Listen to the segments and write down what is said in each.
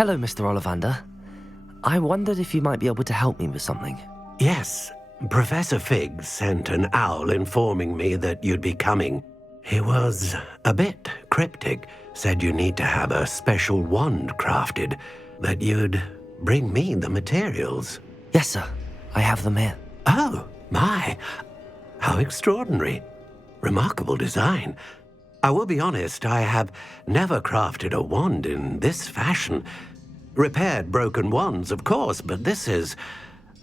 Hello, Mr. Ollivander. I wondered if you might be able to help me with something. Yes, Professor Fig sent an owl informing me that you'd be coming. He was a bit cryptic, said you need to have a special wand crafted, that you'd bring me the materials. Yes, sir. I have them here. Oh, my. How extraordinary. Remarkable design. I will be honest, I have never crafted a wand in this fashion. Repaired broken wands, of course, but this is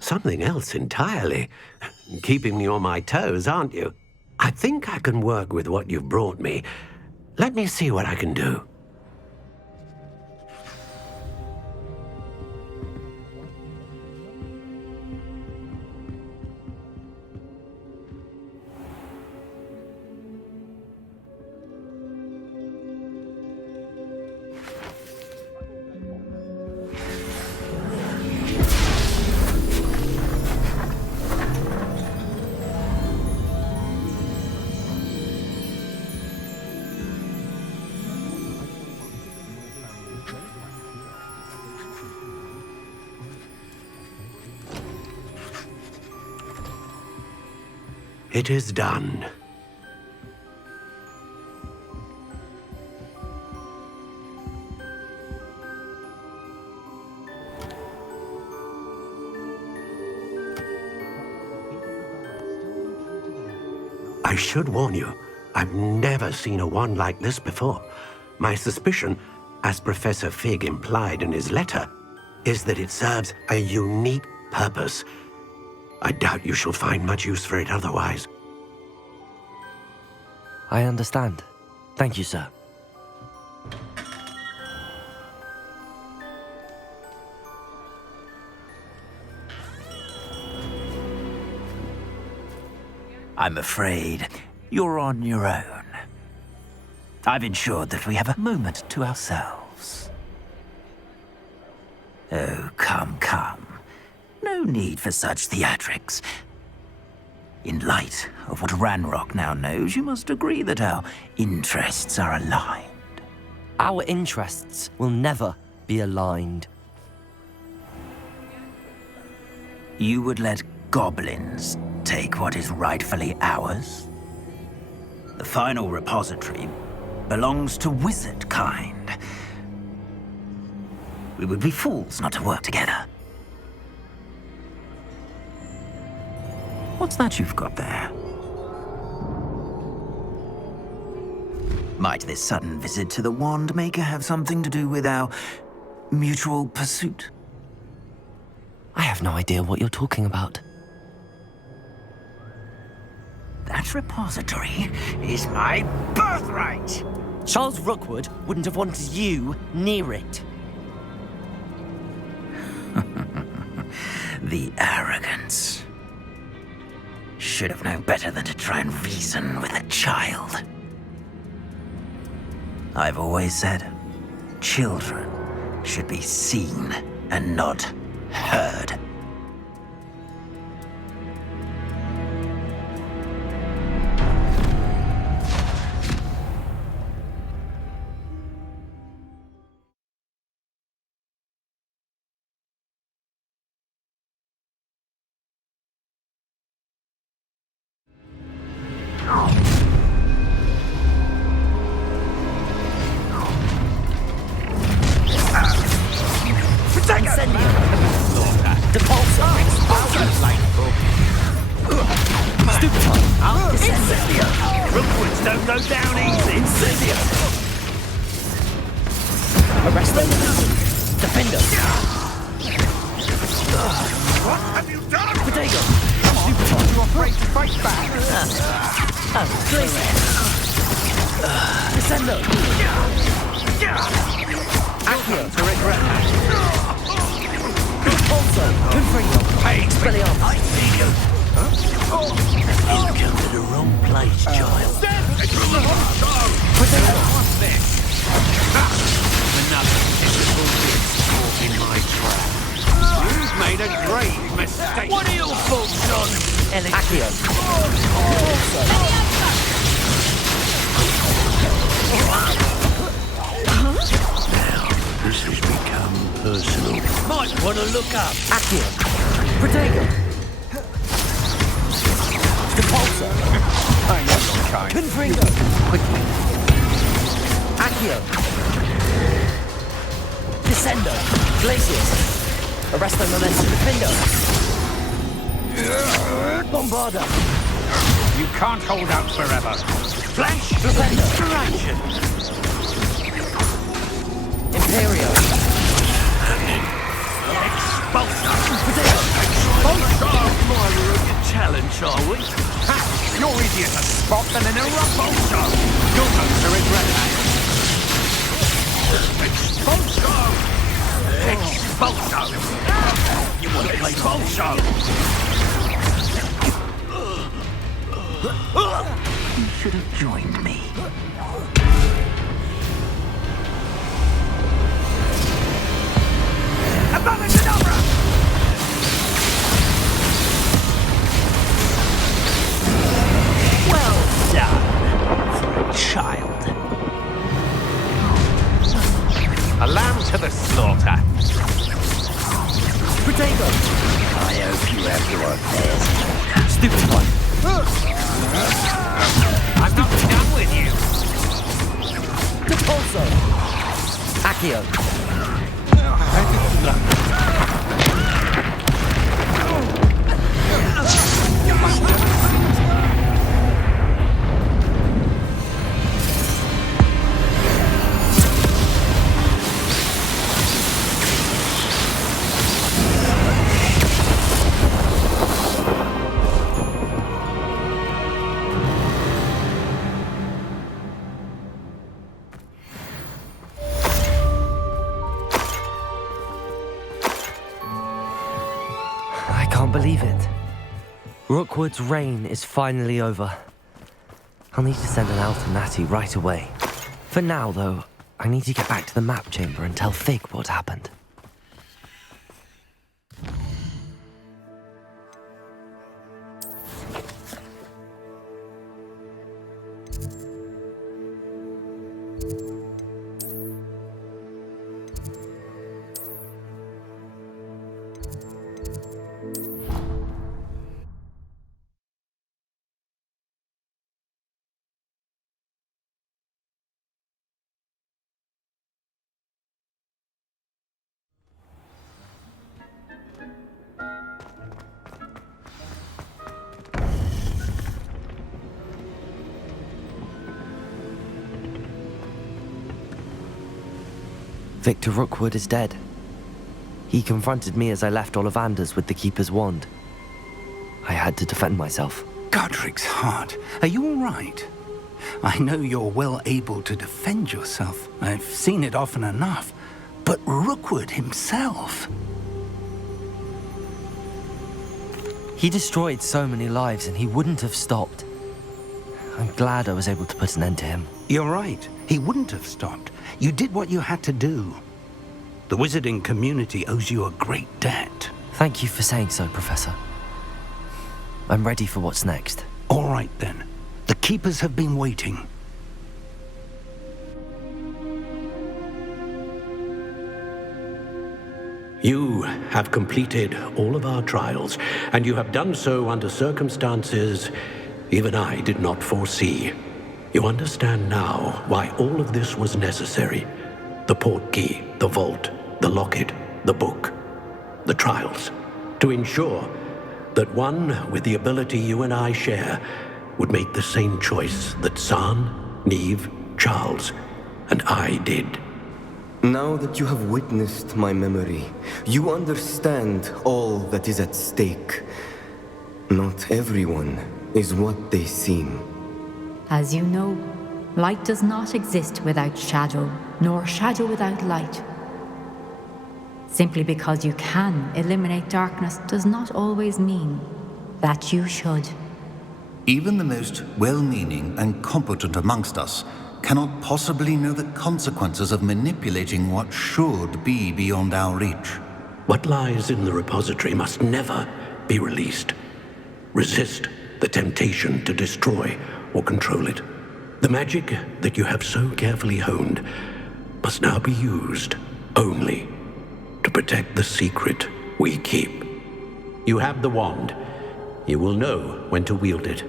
something else entirely. Keeping me on my toes, aren't you? I think I can work with what you've brought me. Let me see what I can do. It is done. I should warn you, I've never seen a wand like this before. My suspicion, as Professor Fig implied in his letter, is that it serves a unique purpose. I doubt you shall find much use for it otherwise. I understand. Thank you, sir. I'm afraid you're on your own. I've ensured that we have a moment to ourselves. Oh, come, come. No need for such theatrics. In light of what Ranrock now knows, you must agree that our interests are aligned. Our interests will never be aligned. You would let goblins take what is rightfully ours? The final repository belongs to wizard kind. We would be fools not to work together. What's that you've got there? Might this sudden visit to the Wand Maker have something to do with our mutual pursuit? I have no idea what you're talking about. That repository is my birthright! Charles Rookwood wouldn't have wanted you near it. The arrogance. Should have known better than to try and reason with a child. I've always said, children should be seen and not heard. Rookwoods don't go down easy. Arrest them. Defend us. What have you done? Potato. You afraid to fight back? Place. Descendo. Accio. To regret that. Also. Confringo. Hey, Belly off. I see you. You've come to the wrong place, child. Potato. What's this? Another typical beast caught in my trap. You've made a grave mistake. What are your thoughts on? Accio. Now, this has become personal. Might want to look up. Accio. Protego. Depulso. I know your kind. Confringo. Quickly. Accio. Descendo. Glacius. Arresto Momentum Defindo. Bombarda. You can't hold out forever. Flash! Defender. Inspiration! Imperio. Expulsor! Potato. My rugged challenge, are we? Ha! You're easier to spot than an Repulsor! Your notes are in red hands. Expulsor! Expulsor! You want to play Expulsor? You should have joined me. Abracadabra! Well done for a child. A lamb to the slaughter. Protego. I hope you have your affairs. Stupid one. I'm not done with you. Depulso. Accio. I can't believe it. Rookwood's reign is finally over. I'll need to send an Alta Natty right away. For now, though, I need to get back to the map chamber and tell Fig what happened. Victor Rookwood is dead. He confronted me as I left Ollivander's with the Keeper's wand. I had to defend myself. Godric's heart, are you all right? I know you're well able to defend yourself. I've seen it often enough. But Rookwood himself... He destroyed so many lives and he wouldn't have stopped. I'm glad I was able to put an end to him. You're right. He wouldn't have stopped. You did what you had to do. The wizarding community owes you a great debt. Thank you for saying so, Professor. I'm ready for what's next. All right, then. The Keepers have been waiting. You have completed all of our trials, and you have done so under circumstances even I did not foresee. You understand now why all of this was necessary. The portkey, the vault, the locket, the book, the trials. To ensure that one with the ability you and I share would make the same choice that San, Neve, Charles, and I did. Now that you have witnessed my memory, you understand all that is at stake. Not everyone is what they seem. As you know, light does not exist without shadow, nor shadow without light. Simply because you can eliminate darkness does not always mean that you should. Even the most well-meaning and competent amongst us cannot possibly know the consequences of manipulating what should be beyond our reach. What lies in the repository must never be released. Resist the temptation to destroy or control it. The magic that you have so carefully honed must now be used only protect the secret we keep. You have the wand. You will know when to wield it.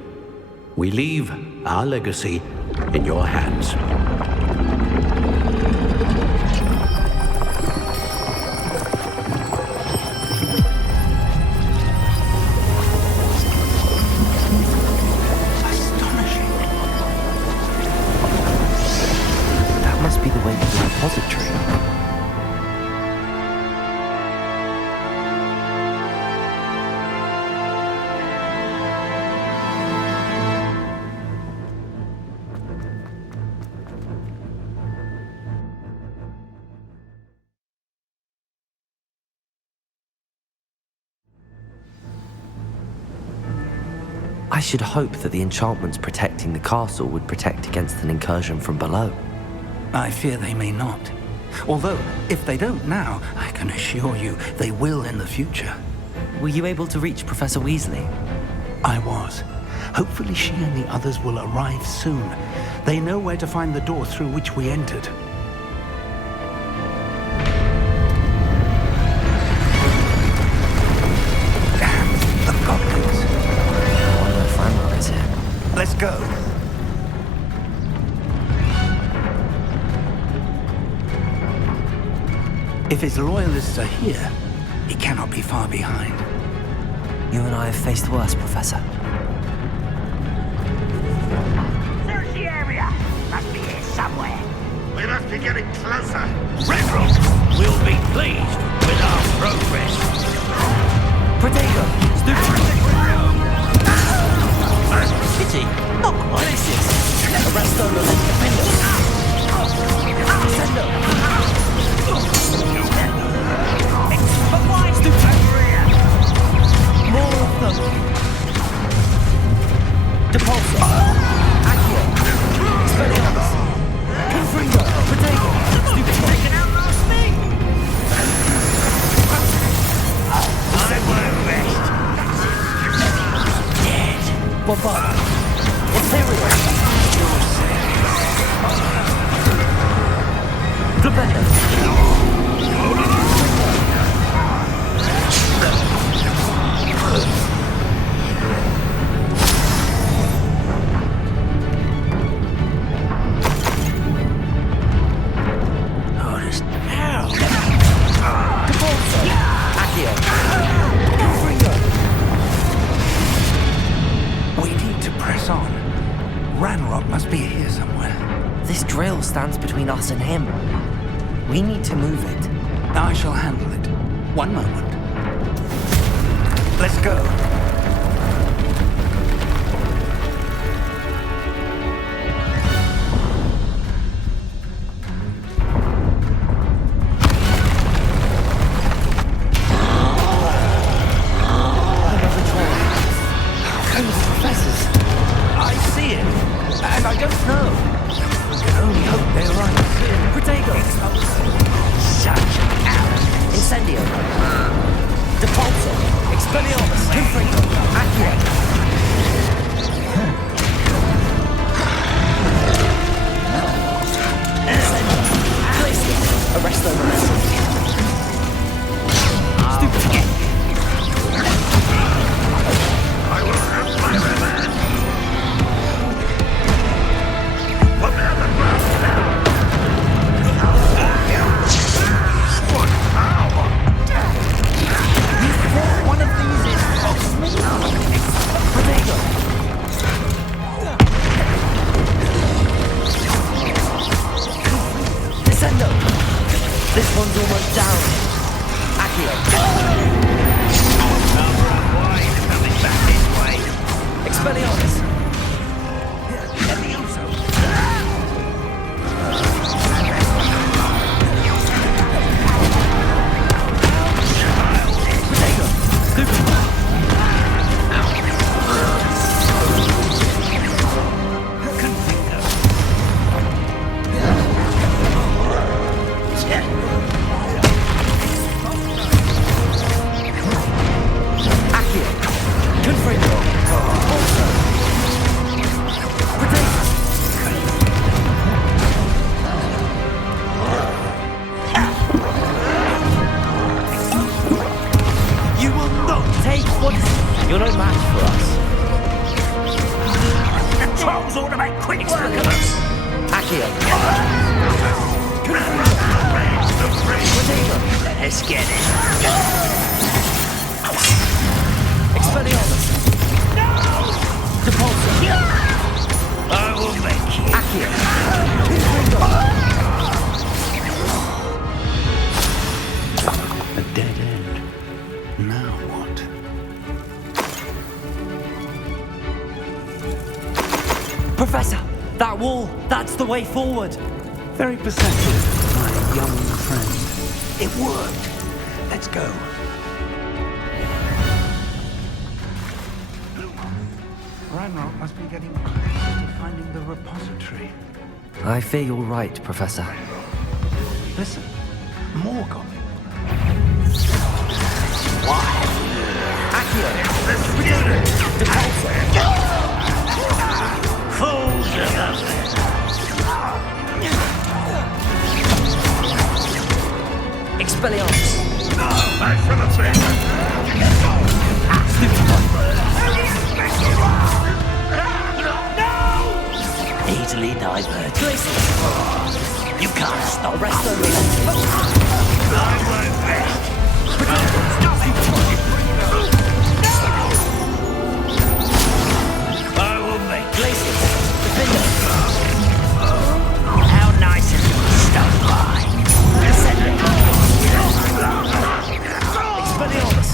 We leave our legacy in your hands. That must be the way to the repository. I should hope that the enchantments protecting the castle would protect against an incursion from below. I fear they may not. Although, if they don't now, I can assure you they will in the future. Were you able to reach Professor Weasley? I was. Hopefully she and the others will arrive soon. They know where to find the door through which we entered. The goblins. I wonder if Ranrock is here. Let's go. If his loyalists are here, he cannot be far behind. You and I have faced worse, Professor. Search the area. Must be here somewhere. We must be getting closer. Ranrock will be pleased with our progress. Protego! Stupid! Kitty! Not quite. This Arresto Sendo! But why? Stupid! More of them! Depulso! Accio! Expelliarmus! Confringo! Protego! Stupid! Taking out last thing! I won't rest! Dead! Bombard! Imperial! Flipendo! We need to press on. Ranrock must be here somewhere. This drill stands between us and him. We need to move it. I shall handle it. One moment. Let's go. This one's almost down. Accio. Coming back this way. Expelliarmus. sort of make quick work of us. Accio. Let's get it. Expelliarmus. Depulso. I will make you. Accio. A dead end. Now what? Professor, that wall, that's the way forward. Very perceptive, my young friend. It worked. Let's go. Ranrock must be getting close to finding the repository. I fear you're right, Professor. Listen, more goblins. Accio. Fools of us. Expelliarmus. Back from the Easily diverted. You can't stop. Rest only. I won't rest. I will make places. How nice of you to stop by. Expelliarmus.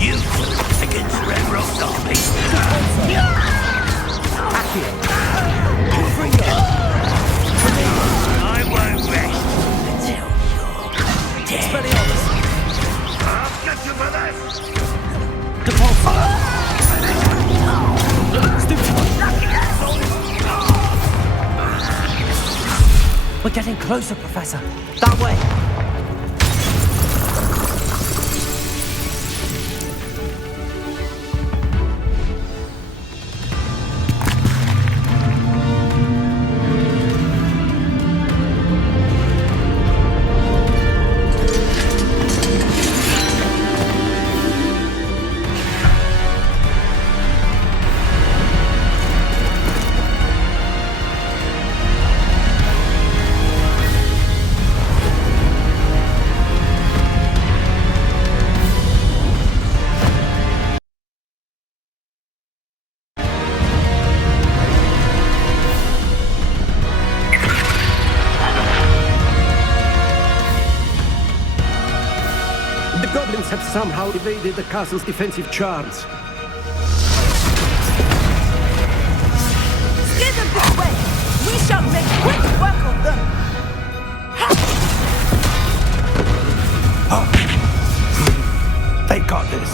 You against Red Rock's army. Accio. I won't rest until you're dead. Expelliarmus. I'll get you for this. Depulso. We're getting closer, Professor. That way. The goblins have somehow evaded the castle's defensive charms. Steer them this way! We shall make quick work of them! They got this.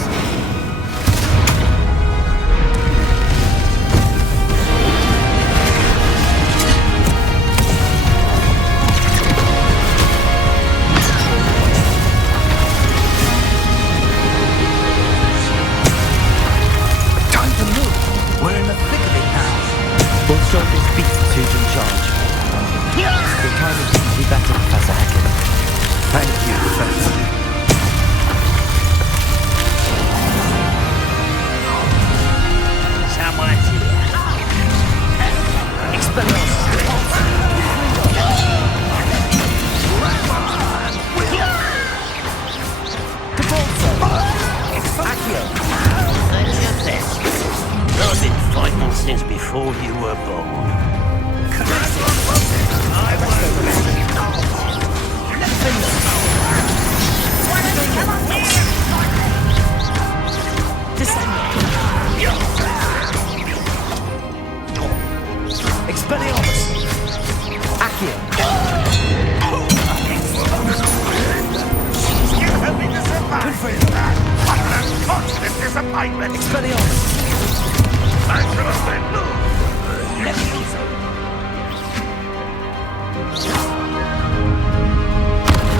Time to move. We're in the thick of it now. We'll show this beast who's in charge. Your timing couldn't be better, Professor Hecken. Thank you, Professor. Someone's here. Expelliarmus. Depulso. Accio. That's your best. I've been fighting since before you were born. I won't rest. Come on here! Expelliarmus. Accio. You have been disappointed. What an unconscious disappointment. Expelliarmus. I should have said no. Let me also.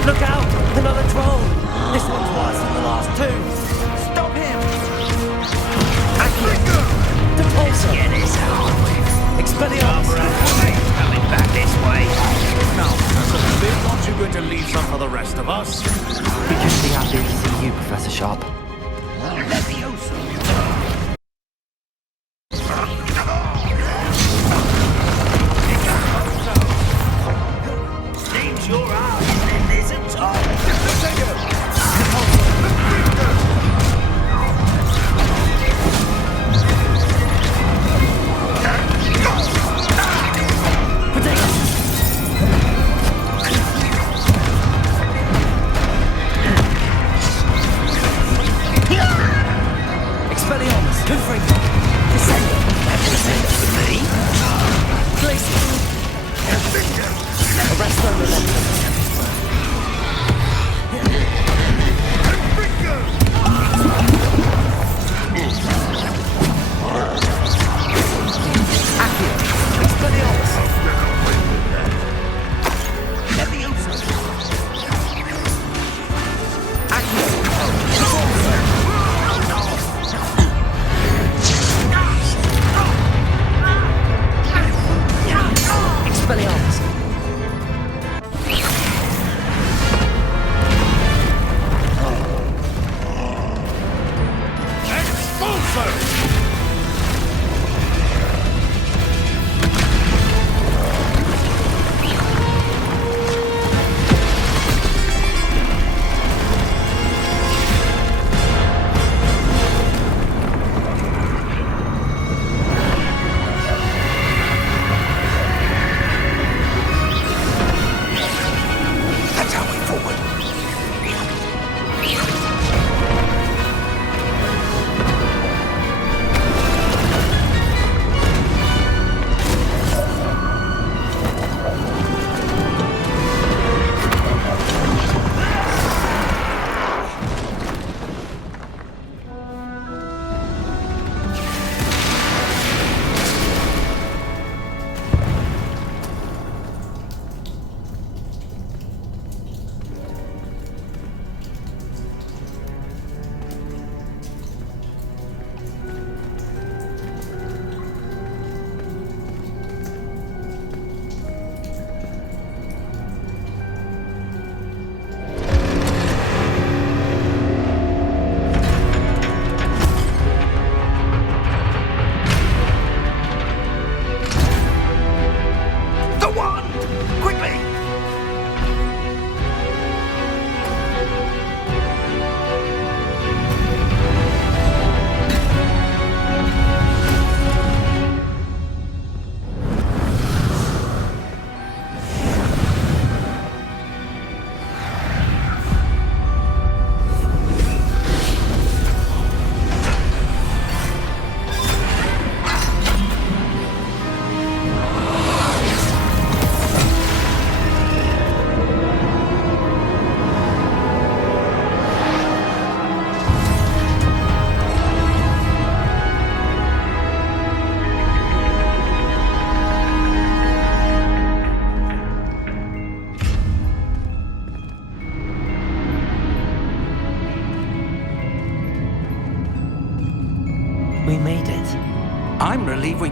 Look out! Another troll! This one's worse than the last two! Stop him! Accio! Depulso! Get this out. Expelliarmus! Coming back this way. Now, Professor Flynn, aren't you going to leave some for the rest of us? We couldn't be happier to see you, Professor Sharp. Let me also.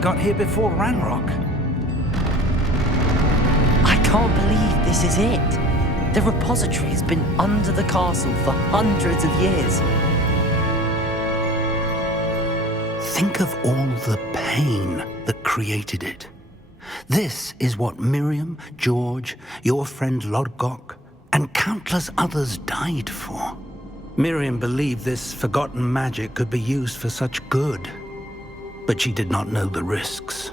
got here before Ranrock. I can't believe this is it. The repository has been under the castle for hundreds of years. Think of all the pain that created it. This is what Miriam, George, your friend Rogock, and countless others died for. Miriam believed this forgotten magic could be used for such good, but she did not know the risks.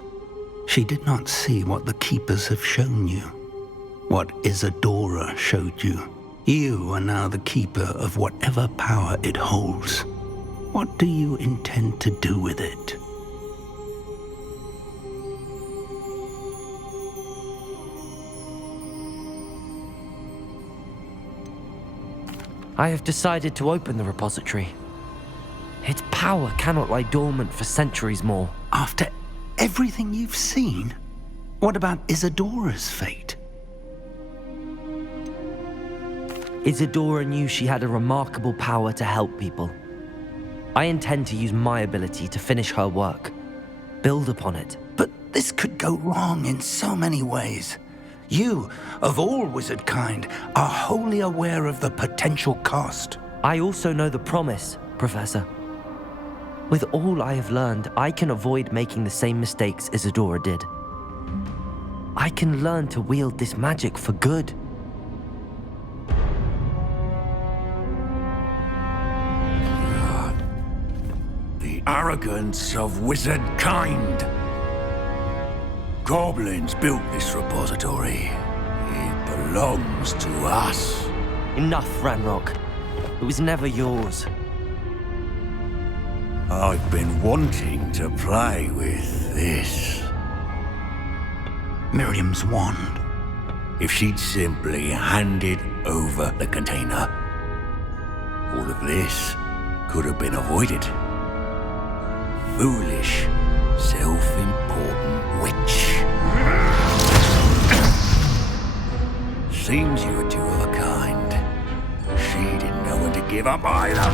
She did not see what the Keepers have shown you, what Isadora showed you. You are now the Keeper of whatever power it holds. What do you intend to do with it? I have decided to open the repository. Its power cannot lie dormant for centuries more. After everything you've seen? What about Isadora's fate? Isadora knew she had a remarkable power to help people. I intend to use my ability to finish her work, build upon it. But this could go wrong in so many ways. You, of all wizard kind, are wholly aware of the potential cost. I also know the promise, Professor. With all I have learned, I can avoid making the same mistakes Isadora did. I can learn to wield this magic for good. The arrogance of wizard kind. Goblins built this repository. It belongs to us. Enough, Ranrock. It was never yours. I've been wanting to play with this. Miriam's wand. If she'd simply handed over the container, all of this could have been avoided. Foolish, self-important witch. Seems you were two of a kind. She didn't know when to give up either.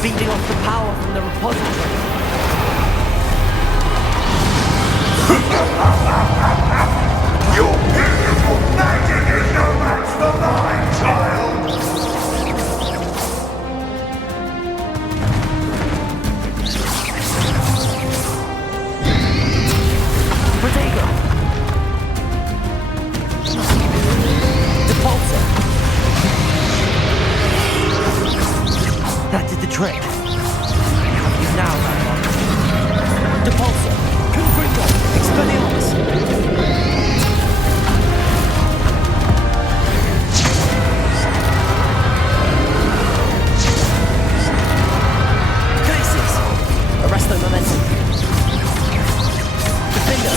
Feeding off the power from the repository. Your beautiful magic is no match for mine, child! Protego! Depulsor! That did the trick. I have you now, Ranrock. Depulsor! Confringo! Expelliarmus! Glacis! Arresto momentum. Defender!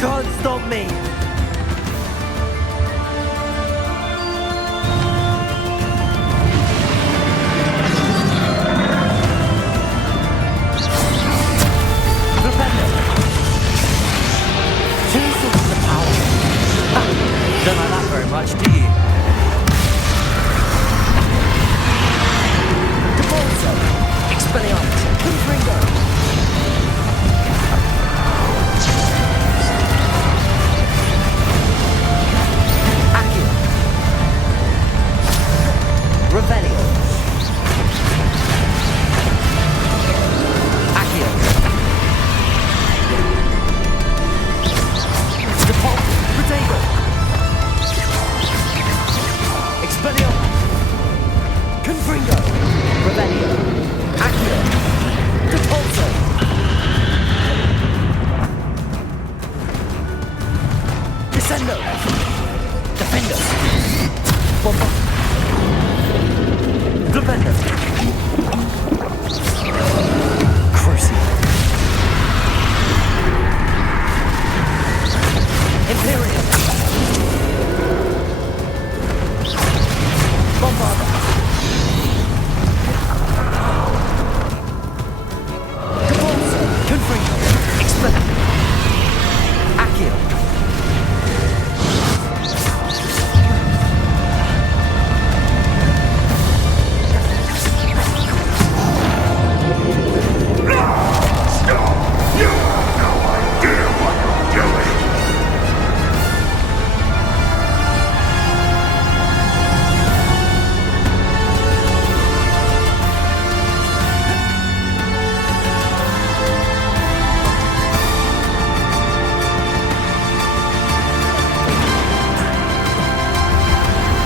can't stop me! Two sources of power. Ha! Don't like that very much, do you? Devolso! Expelliarmus! Confringo! Accio! Revelio! Accio! Default! Protego! Expelliarmus! Confringo! Revelio! Accio! Defaulto! Descendo! Defendo! Bomba! Defendo! Crucible! Imperium! Bombarda! Devolso! Confringo! Expel! Accio!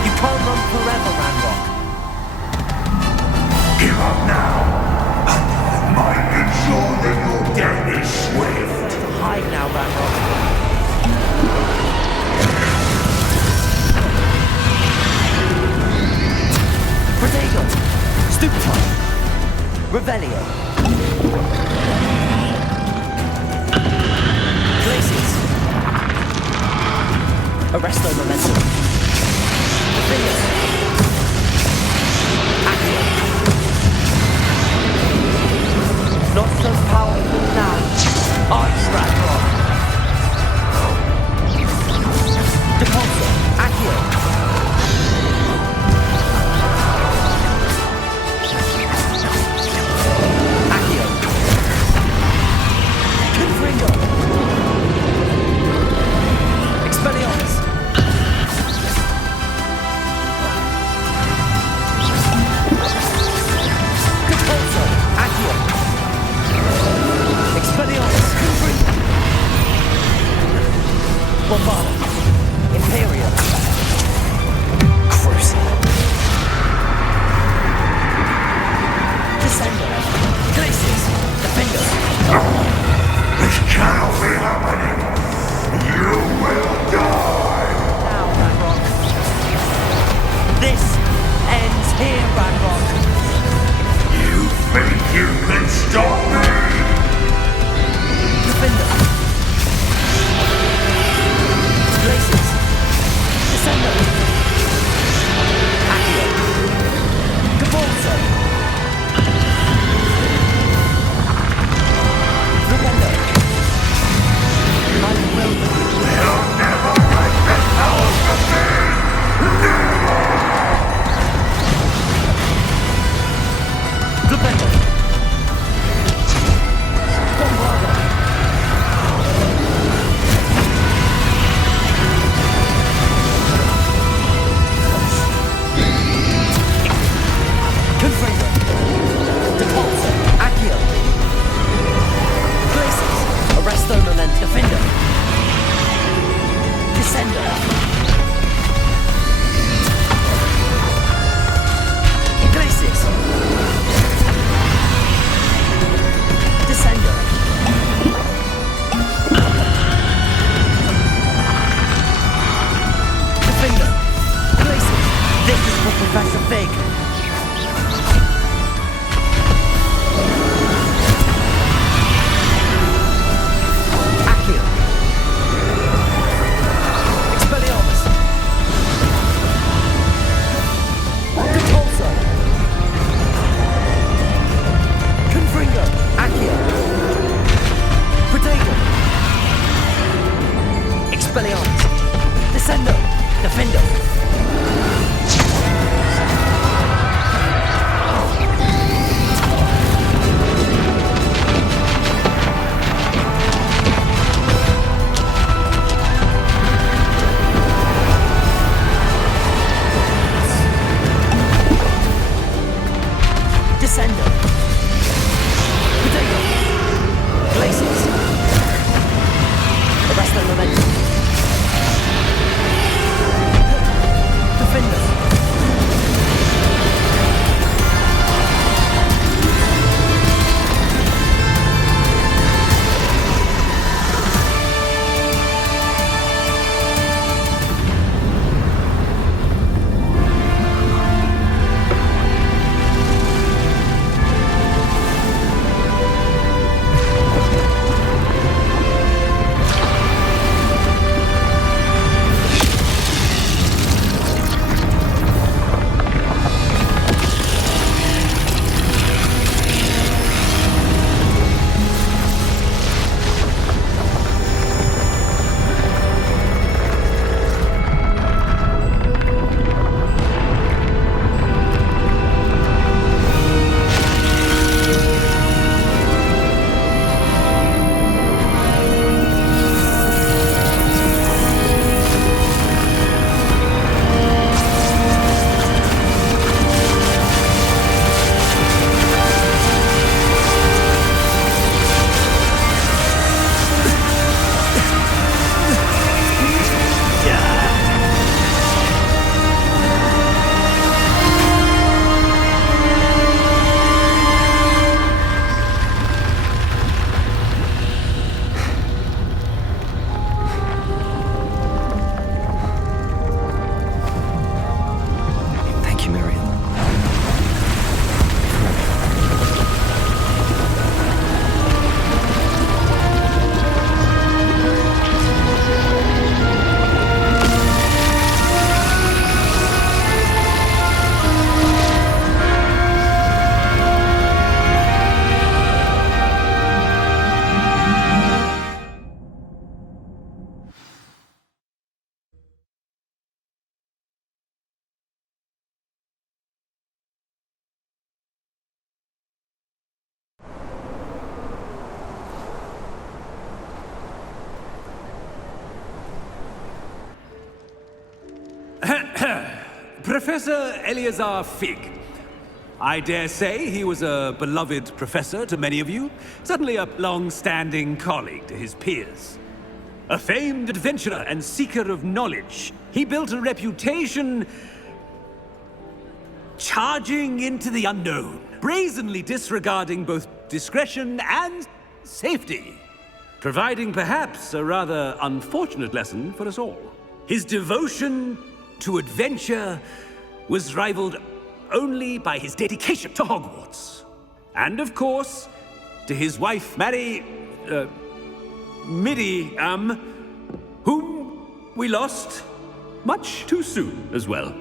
You can't run forever, Ranrock. Give up now. Might ensure that your death is swift. Hide now, Ranrock. Protego! Stupefy! Revelio! Glacius! Arresto Momentum! Defender! Accio! Not so powerful now! Arch Ranrock! Deposit! Accio! Accio! Confringo! Expelliarmus! Deposit! Accio! Expelliarmus! Confringo! Bombarda! Imperium! Crucible! Descender! Glacius! Defender! This cannot be happening. You will die. Now, Ranrock. This ends here, Ranrock. You think you can stop me? Defender! Glacius! Descender! Accio! Devolso! Defender! I will. You'll never break the powers of me. Defender! Bombarda! Confringo! Defaulto! Accio! Glacius! Arresto Moment! Defender! Descender! Glacius! Descender! Defender! Glacius! This is for Professor Fig! Accio! Descendo! Defendo! Descendo! Potato! Glaciers! Arrest the momentum! Defender! Thank you, Miriam. Professor Eleazar Fig. I dare say he was a beloved professor to many of you, certainly a long-standing colleague to his peers. A famed adventurer and seeker of knowledge, he built a reputation charging into the unknown, brazenly disregarding both discretion and safety, providing perhaps a rather unfortunate lesson for us all. His devotion to adventure was rivaled only by his dedication to Hogwarts. And of course, to his wife, Middy, whom we lost much too soon as well.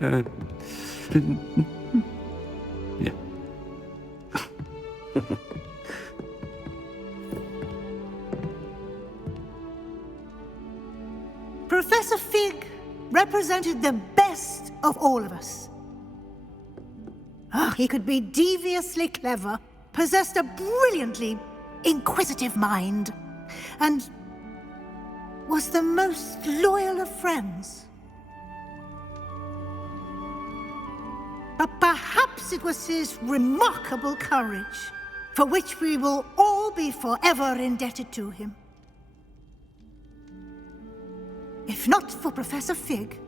Yeah. Professor Fig represented the best of all of us. He could be deviously clever, possessed a brilliantly inquisitive mind, and was the most loyal of friends. But perhaps it was his remarkable courage, for which we will all be forever indebted to him. If not for Professor Fig,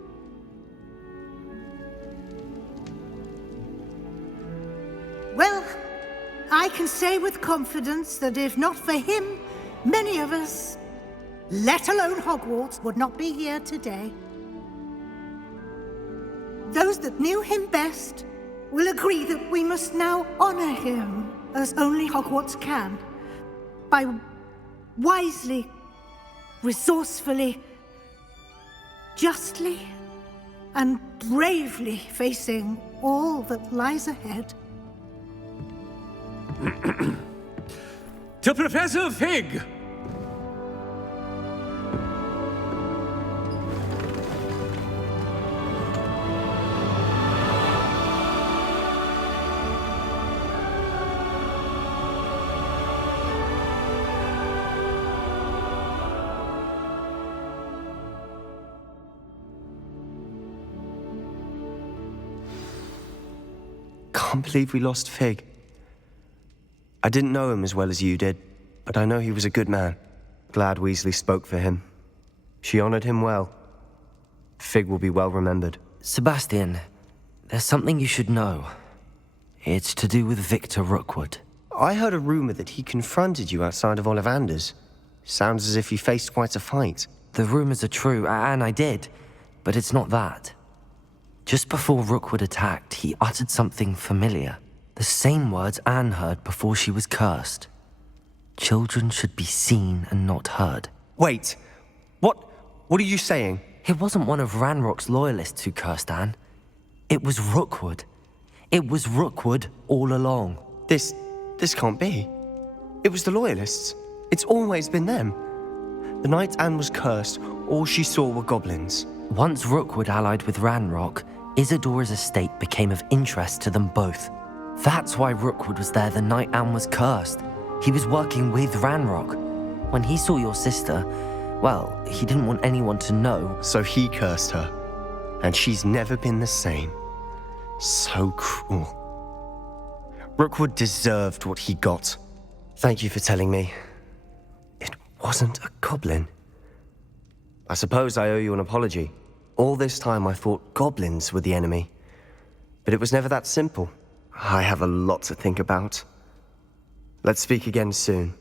well, I can say with confidence that if not for him, many of us, let alone Hogwarts, would not be here today. Those that knew him best will agree that we must now honor him as only Hogwarts can, by wisely, resourcefully, justly, and bravely facing all that lies ahead. To Professor Fig! can't believe we lost Fig. I didn't know him as well as you did, but I know he was a good man. Glad Weasley spoke for him. She honored him well. Fig will be well remembered. Sebastian, there's something you should know. It's to do with Victor Rookwood. I heard a rumor that he confronted you outside of Ollivander's. Sounds as if you faced quite a fight. The rumors are true, and I did, but it's not that. Just before Rookwood attacked, he uttered something familiar. The same words Anne heard before she was cursed. Children should be seen and not heard. Wait, what are you saying? It wasn't one of Ranrock's loyalists who cursed Anne. It was Rookwood. It was Rookwood all along. This can't be. It was the loyalists. It's always been them. The night Anne was cursed, all she saw were goblins. Once Rookwood allied with Ranrock, Isadora's estate became of interest to them both. That's why Rookwood was there the night Anne was cursed. He was working with Ranrock. When he saw your sister, well, he didn't want anyone to know. So he cursed her. And she's never been the same. So cruel. Rookwood deserved what he got. Thank you for telling me. It wasn't a goblin. I suppose I owe you an apology. All this time I thought goblins were the enemy. But it was never that simple. I have a lot to think about. Let's speak again soon.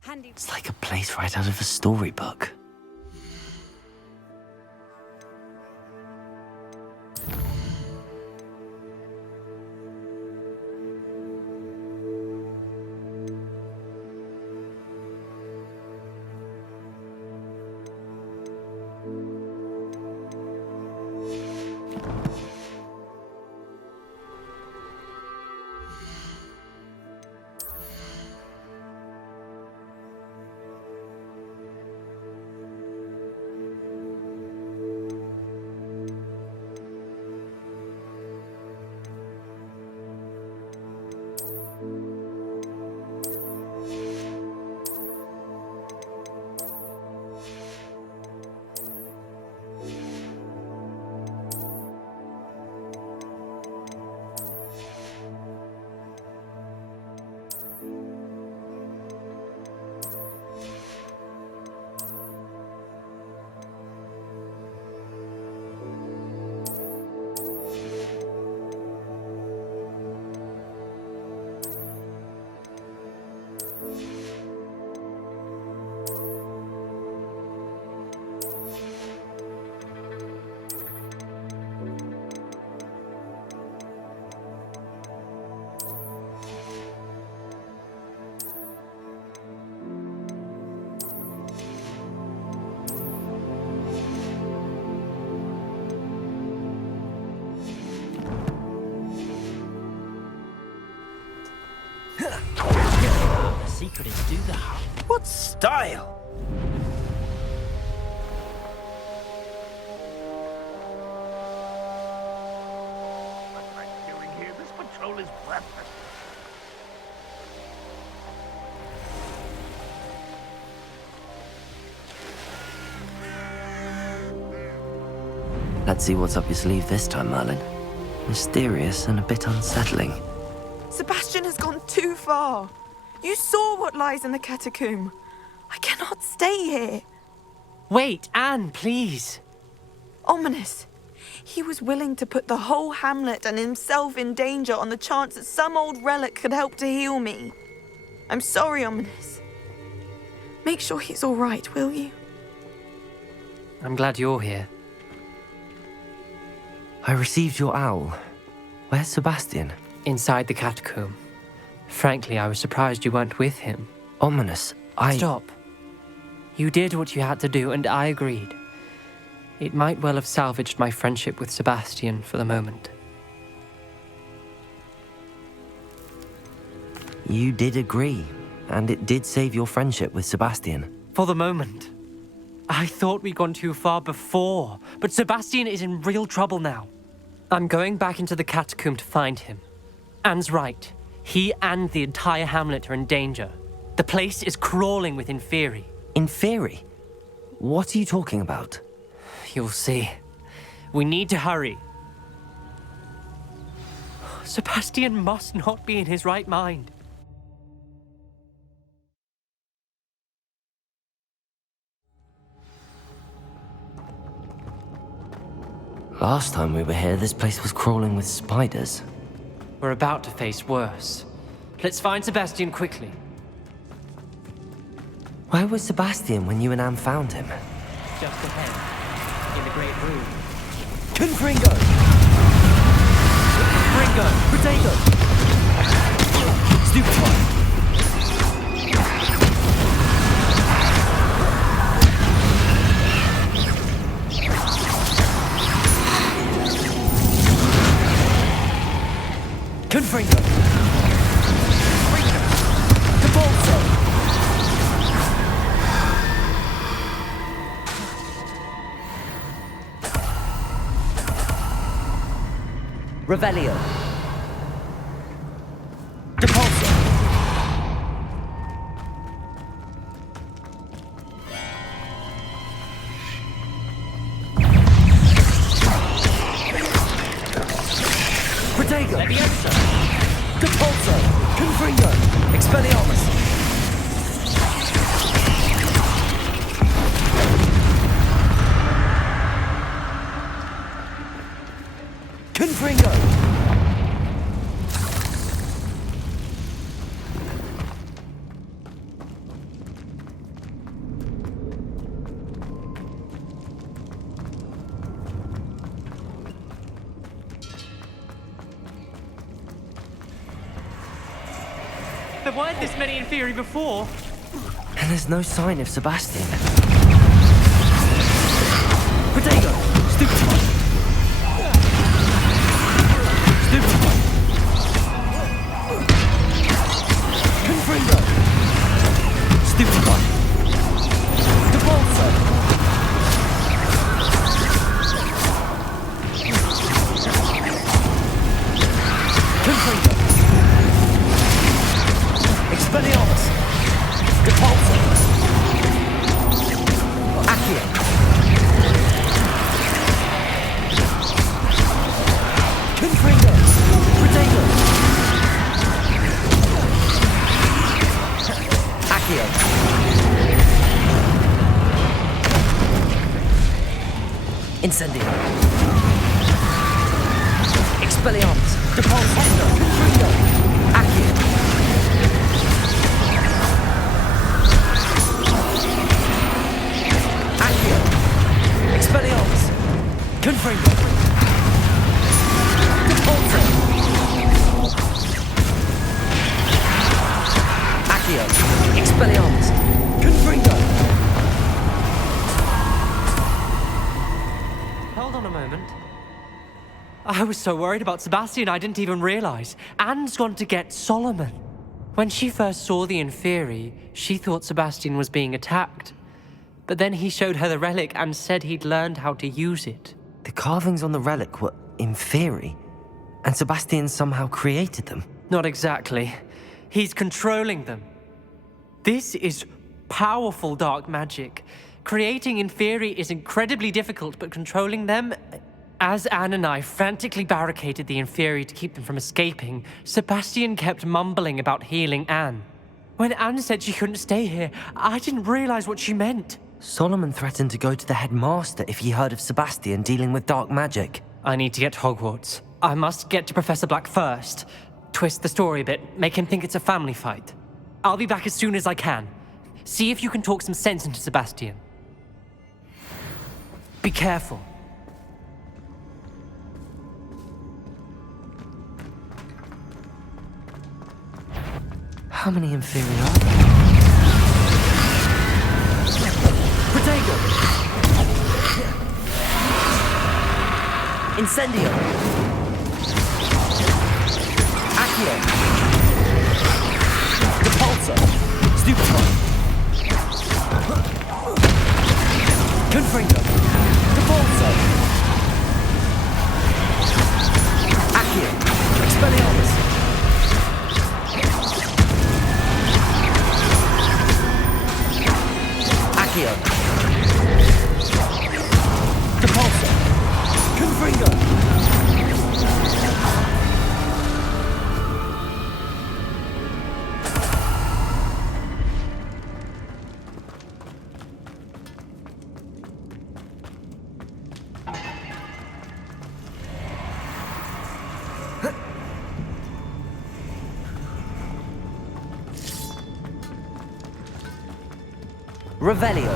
Handy. It's like a place right out of a storybook. The secret is do the hum. What style? What am I doing here? This patrol is worthless. Let's see what's up your sleeve this time, Merlin. Mysterious and a bit unsettling. Sebastian has gone too far. You saw what lies in the catacomb. I cannot stay here. Wait, Anne, please. Ominous. He was willing to put the whole hamlet and himself in danger on the chance that some old relic could help to heal me. I'm sorry, Ominous. Make sure he's all right, will you? I'm glad you're here. I received your owl. Where's Sebastian? Inside the catacomb. Frankly, I was surprised you weren't with him. Ominous, Stop. You did what you had to do, and I agreed. It might well have salvaged my friendship with Sebastian for the moment. You did agree, and it did save your friendship with Sebastian. For the moment. I thought we'd gone too far before, but Sebastian is in real trouble now. I'm going back into the catacomb to find him. Anne's right. He and the entire hamlet are in danger. The place is crawling with Inferi. Inferi? What are you talking about? You'll see. We need to hurry. Sebastian must not be in his right mind. Last time we were here, this place was crawling with spiders. We're about to face worse. Let's find Sebastian quickly. Where was Sebastian when you and Anne found him? Just ahead, in the great room. Confringo! Confringo! Potato! Stupefy! Confringo! Cabolso! Revelio! Depulso! Protego! Leviosa! Depulso! Confringo! Expelliarmus! Confringo! weren't this many Inferi before. And there's no sign of Sebastian. Protego! Stupefy! Stupefy! Confringo! Stupefy! Debolso! Confringo! Expelliarmus! Depulso! Accio! Confringo! Protego! Accio! Incendio! Expelliarmus! Depulso! Confringo! Accio! Accio! Expelliarmus! Confringo! Depulso! Accio! Expelliarmus! Confringo! Hold on a moment. I was so worried about Sebastian I didn't even realize. Anne's gone to get Solomon. When she first saw the Inferi, she thought Sebastian was being attacked. But then he showed her the relic and said he'd learned how to use it. The carvings on the relic were Inferi, and Sebastian somehow created them. Not exactly. He's controlling them. This is powerful dark magic. Creating Inferi is incredibly difficult, but controlling them... As Anne and I frantically barricaded the Inferi to keep them from escaping, Sebastian kept mumbling about healing Anne. When Anne said she couldn't stay here, I didn't realize what she meant. Solomon threatened to go to the headmaster if he heard of Sebastian dealing with dark magic. I need to get to Hogwarts. I must get to Professor Black first. Twist the story a bit, make him think it's a family fight. I'll be back as soon as I can. See if you can talk some sense into Sebastian. Be careful. How many Inferi are there? Protego! Incendio! Accio! Depulso! Stupefy! Confringo! Depulso! Accio! Expelliarmus! Accio! Depulso! Confringo! Revelio.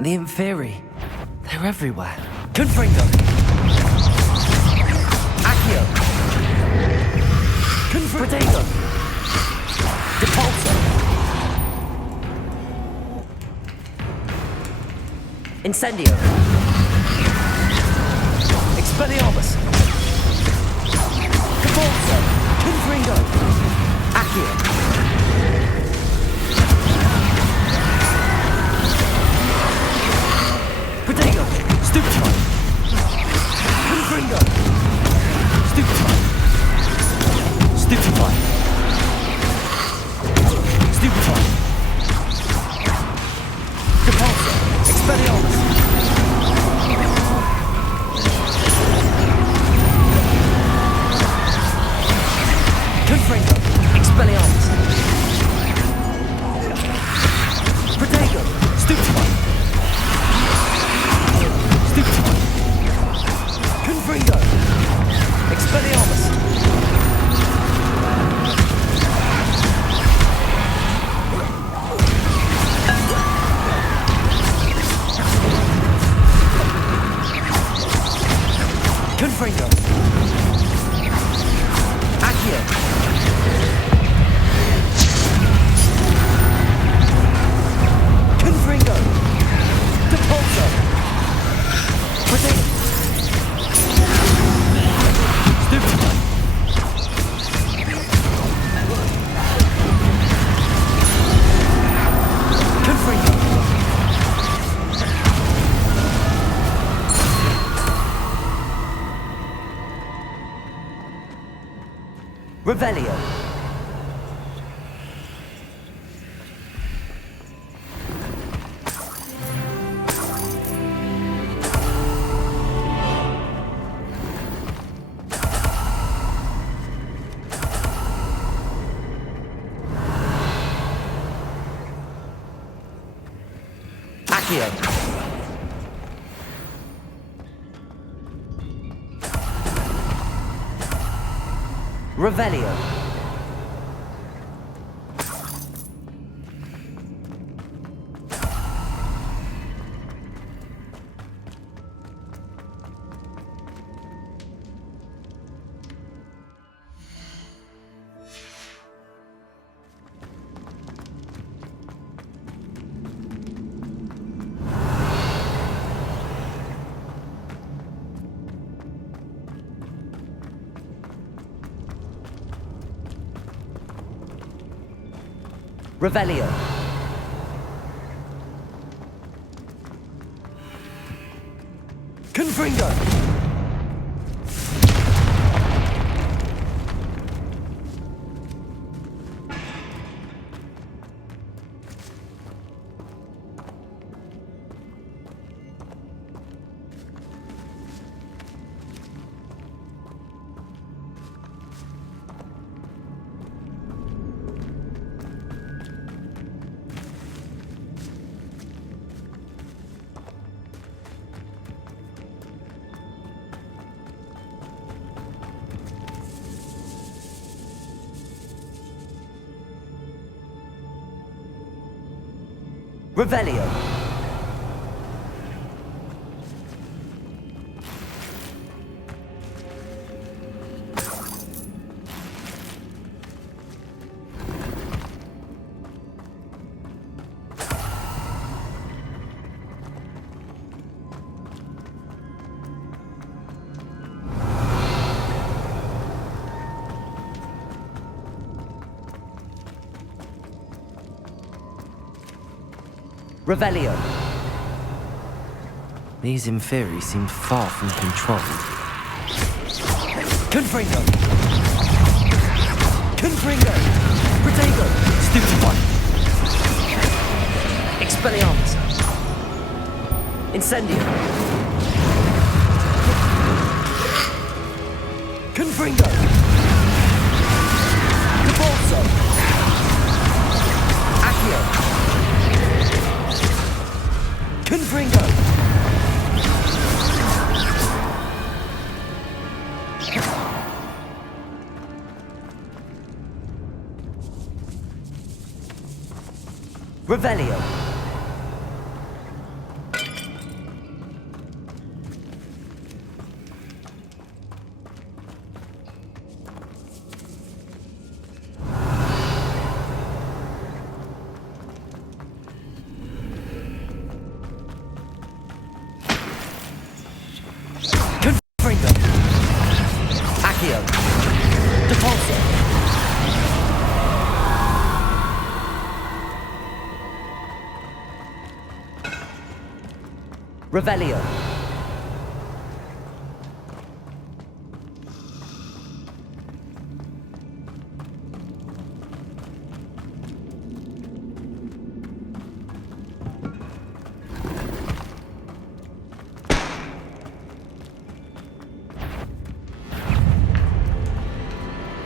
The Inferi. They're everywhere. Confringo! Accio! Confringo! Depulso! Incendio! Expelliarmus! Depulso! Confringo! Accio! Protego! Stupefy! Confringo! Stupefy! Stupefy! Stupefy! Depulso! Expelliarmus! Confringo! Expelliarmus! Protego! Revelio. Accio. Revelio. Revelio. Confringo. Revelio. Revelio. These Inferi seem far from controlled. Confringo! Confringo! Protego! Stupid one! Expelliarmus! Incendio! Confringo! Cabalso! Accio! Confringo! Revelio. Confringo. Accio. Depulso. Revelio.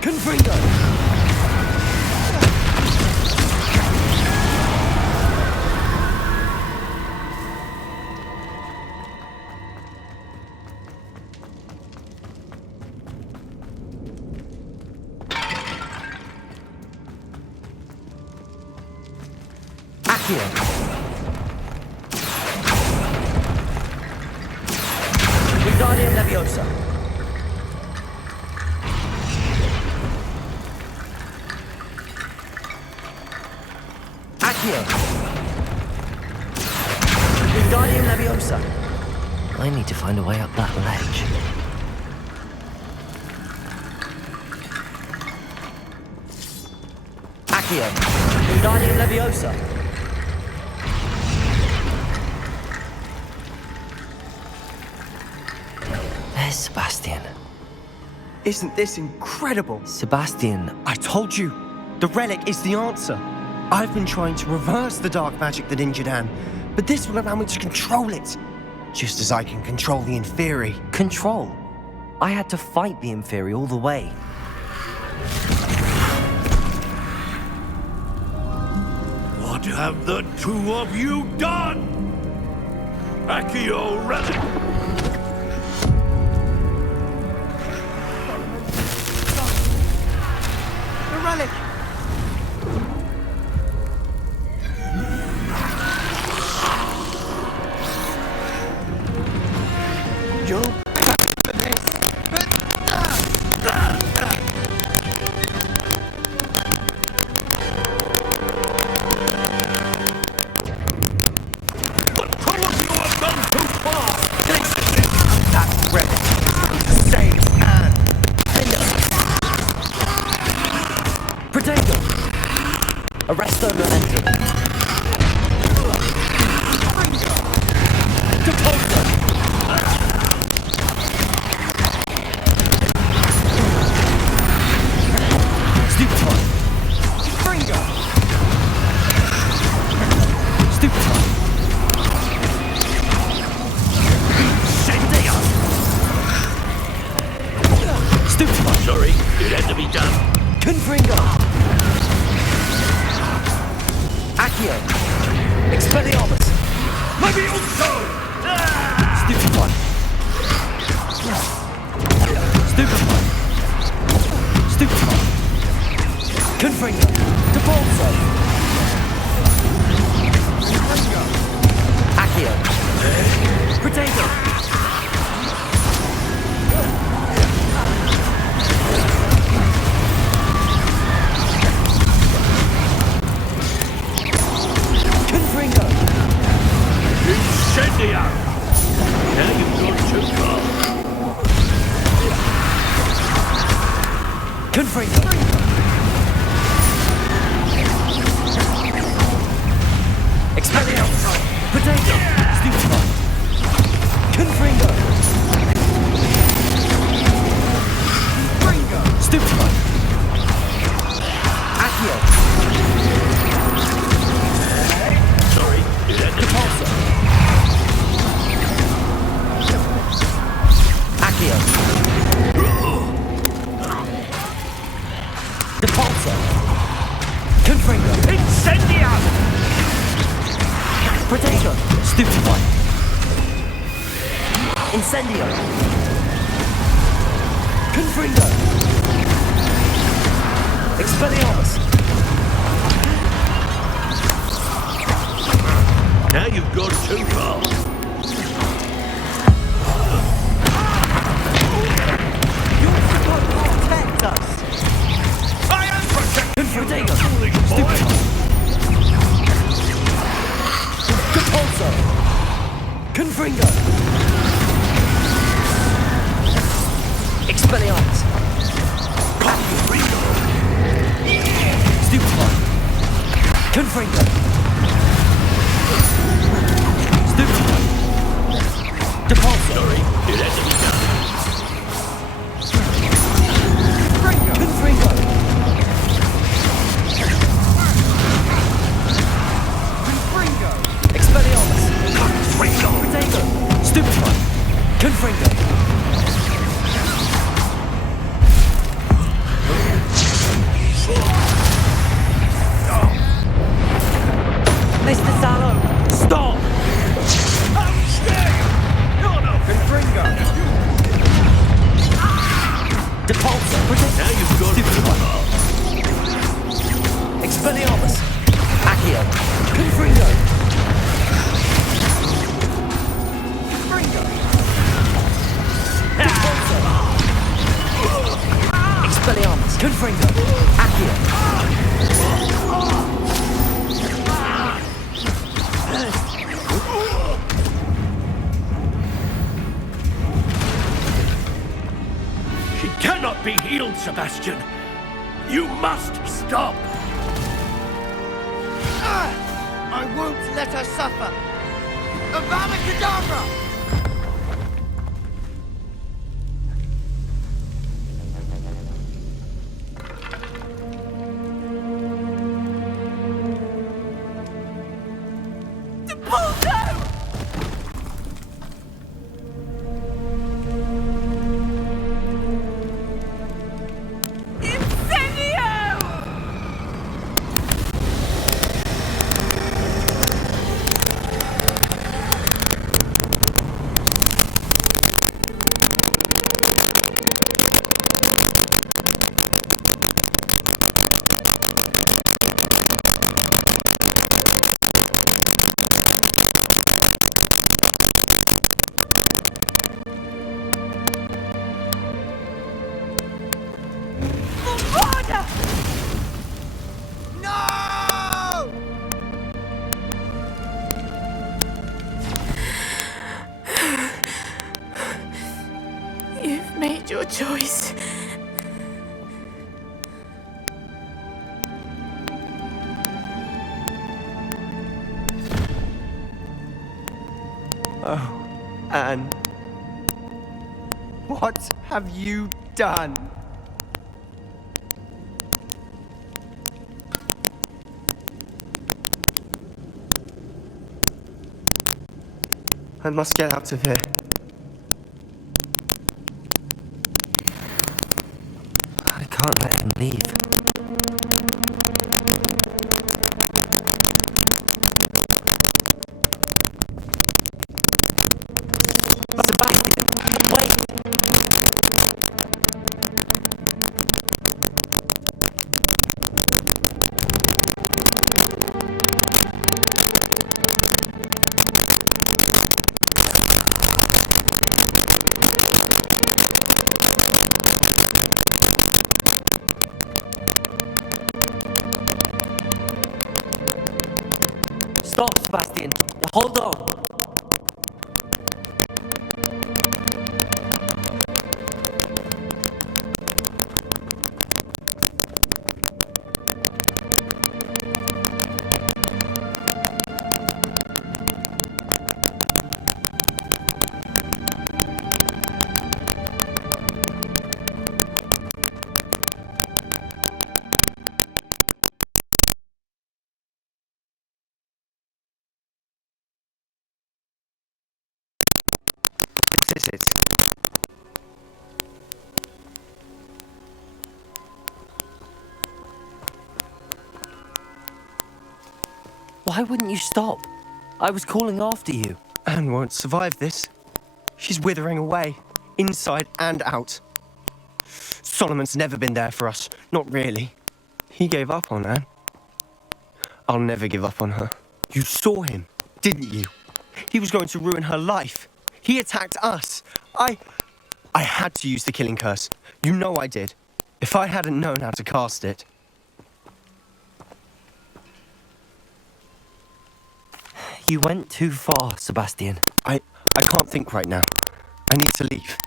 Confringo. Accio. Wingardium Leviosa. Accio. Wingardium Leviosa. I need to find a way up that ledge. Accio. Wingardium Leviosa. There's Sebastian. Isn't this incredible? Sebastian, I told you, the relic is the answer. I've been trying to reverse the dark magic that injured Anne, but this will allow me to control it. Just as I can control the Inferi. control. I had to fight the Inferi all the way. What have the two of you done? Accio relic! The relic! You'll pay for this! That relic is going to save Anne! Potato! Arresto momentum. Depulso! Stupefy! Fringo! Stupefy! Shendia! Stupefy! Sorry, it had to be done. Confringo! Accio! Expelliarmus! Levioso! Stupefy! Stupefy! Stupefy! Confringo! Depulso! Accio! Potato! Confringo! Incendia! Now you've gone too far. Confringo! Expelliarmus! Potato! Stupefy! Confringo! Stupefy! Accio! Sorry, it had to be Depulso! Accio! Depulso! Confringo! Incendium! Potato! Stupefy! Incendio! Confringo! Expelliarmus! Now you've gone too far. You're supposed to protect us! I am protecting Confringo! foolish boy! Stupefy! Depulso! Confringo! Expelliarmus! Stupefy! Confringo! Stupefy! Depulso! Sorry, it had to be done. Confringo! Expelliarmus! Potato! Stupefy! Confringo! Mr. Sallow, stop! How dare you! You're no Confringo! Depulso! Now you've gone too far. Expelliarmus! Accio! Confringo! Depulso! Expelliarmus! Confringo! Accio! She cannot be healed, Sebastian. You must stop. I won't let her suffer. Avada Kedavra! choice. Oh, Anne. What have you done? I must get out of here. I can't let him leave. Sebastian, wait! Stop, Sebastian. Hold on. This is it. Why wouldn't you stop? I was calling after you. Anne won't survive this. She's withering away, inside and out. Solomon's never been there for us. Not really. He gave up on Anne. I'll never give up on her. You saw him, didn't you? He was going to ruin her life. He attacked us. I had to use the killing curse. You know I did. If I hadn't known how to cast it. You went too far, Sebastian. I can't think right now. I need to leave.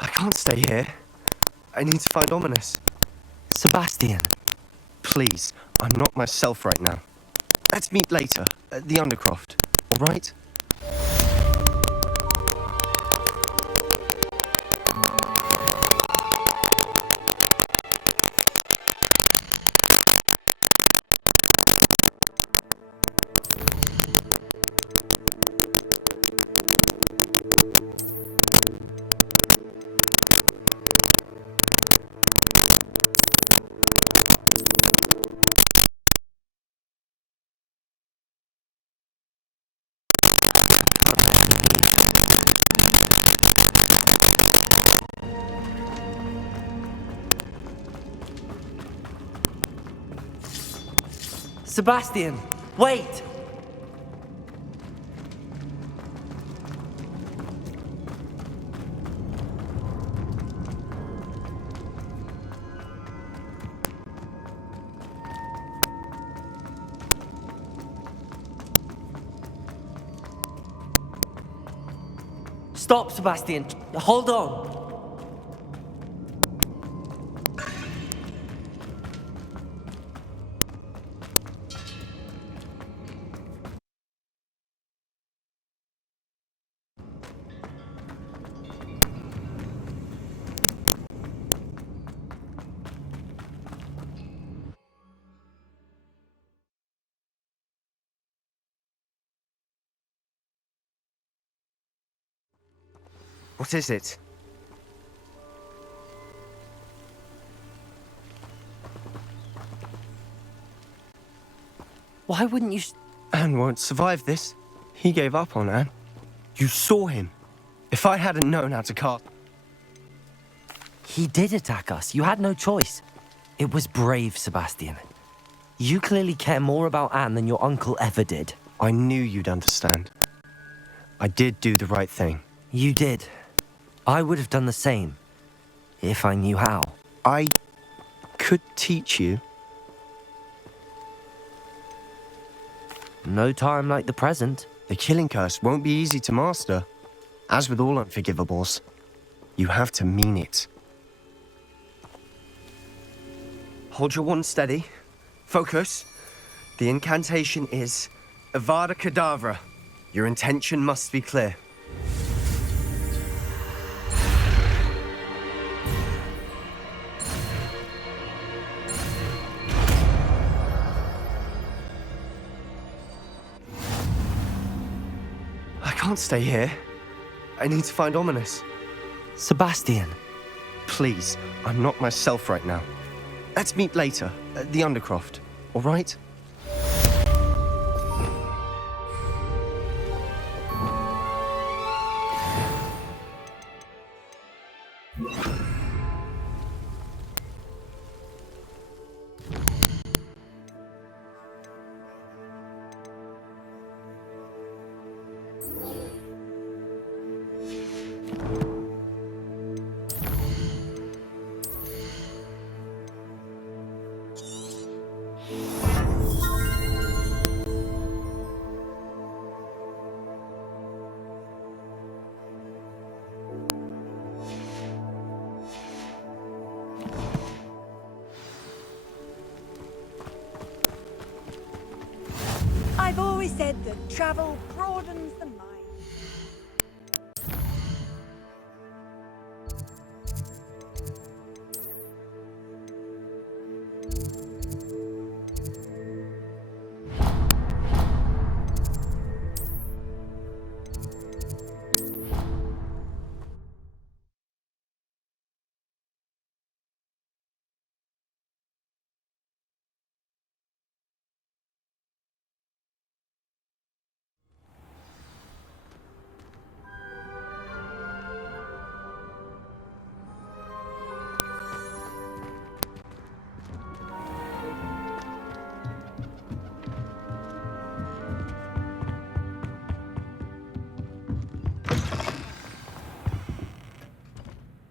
I can't stay here. I need to find Ominous. Sebastian. Please, I'm not myself right now. Let's meet later at the Undercroft, all right? Sebastian, wait! Stop, Sebastian. Hold on. What is it? Why wouldn't you... Anne won't survive this. He gave up on Anne. You saw him. If I hadn't known how to cast... He did attack us. You had no choice. It was brave, Sebastian. You clearly care more about Anne than your uncle ever did. I knew you'd understand. I did do the right thing. You did. I would have done the same, if I knew how. I could teach you. No time like the present. The killing curse won't be easy to master. As with all unforgivables, you have to mean it. Hold your wand steady. Focus. The incantation is Avada Kedavra. Your intention must be clear. I can't stay here. I need to find Ominous. Sebastian. Please, I'm not myself right now. Let's meet later at the Undercroft, all right? I've always said that travel broadens the mind.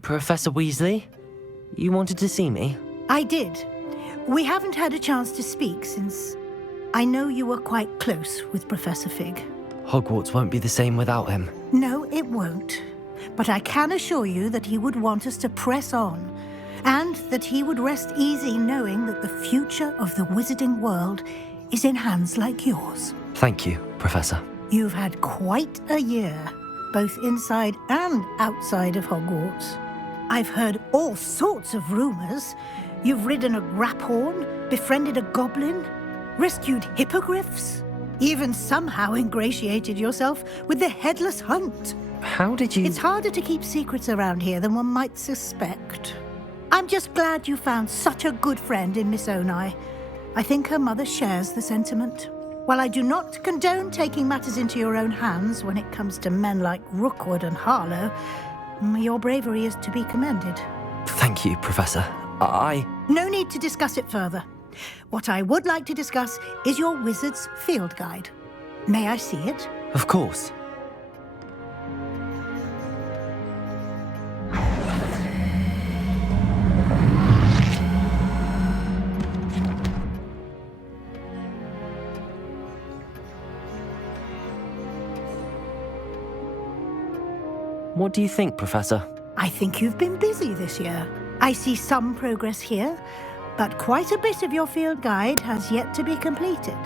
Professor Weasley? You wanted to see me? I did. We haven't had a chance to speak since I know you were quite close with Professor Fig. Hogwarts won't be the same without him. No, it won't. But I can assure you that he would want us to press on, and that he would rest easy knowing that the future of the wizarding world is in hands like yours. Thank you, Professor. You've had quite a year, both inside and outside of Hogwarts. I've heard all sorts of rumors. You've ridden a graphorn, befriended a goblin, rescued hippogriffs, even somehow ingratiated yourself with the Headless Hunt. How did you... It's harder to keep secrets around here than one might suspect. I'm just glad you found such a good friend in Miss Onai. I think her mother shares the sentiment. While I do not condone taking matters into your own hands when it comes to men like Rookwood and Harlow, your bravery is to be commended. Thank you, Professor. No need to discuss it further. What I would like to discuss is your wizard's field guide. May I see it? Of course. What do you think, Professor? I think you've been busy this year. I see some progress here, but quite a bit of your field guide has yet to be completed.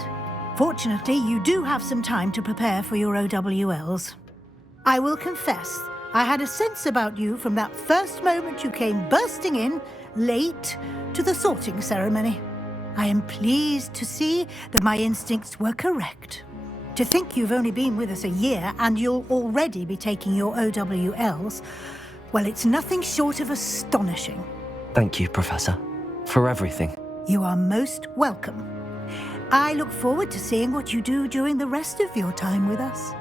Fortunately, you do have some time to prepare for your OWLs. I will confess, I had a sense about you from that first moment you came bursting in, late, to the sorting ceremony. I am pleased to see that my instincts were correct. To think you've only been with us a year and you'll already be taking your OWLs, well, it's nothing short of astonishing. Thank you, Professor, for everything. You are most welcome. I look forward to seeing what you do during the rest of your time with us.